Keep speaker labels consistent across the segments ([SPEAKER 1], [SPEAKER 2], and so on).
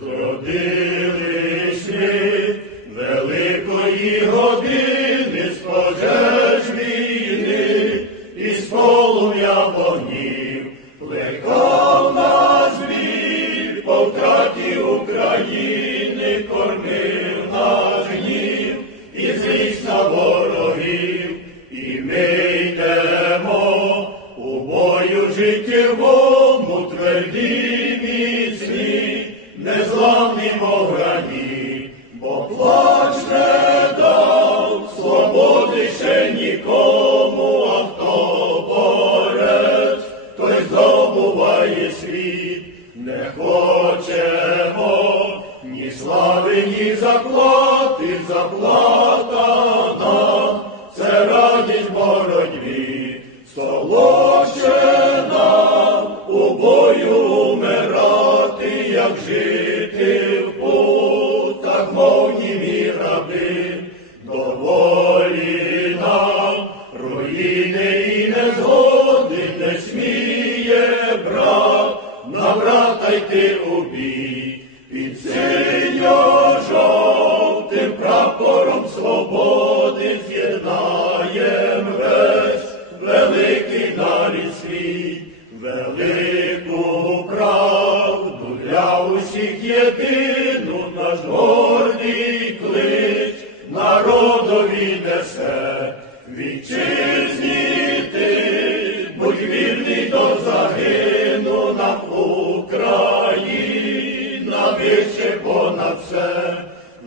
[SPEAKER 1] Зродились ми великої години з пожеж полум'я вогнів. Плекав нас біль по України, кормив наш гнів і злість на ворогів, і ми йдемо у бою життєвому тверді міцні, незламні мограні, бо плач не дав свободи ще нікому, а хто борець, той здобуває світ, не хочемо ні слави, ні заплати, заплата нам, це радість боротьбі, солодше путах, мов німі раби, доволі нам. Руїни і незгоди не сміє брат, на брата йти у бій, під синьо-жовтим прапором свободи з'єднаєм весь великий нарід свій, велику правду для усіх єдину наш вітчизні ти, будь вірний до загину нам Україна вище понад все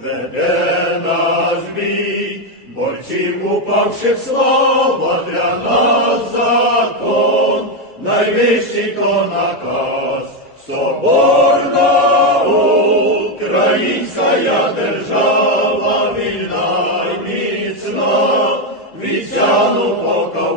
[SPEAKER 1] веде нас бій, борців упавших слава для нас закон, найвищий то наказ, соборна. і всяну покажу.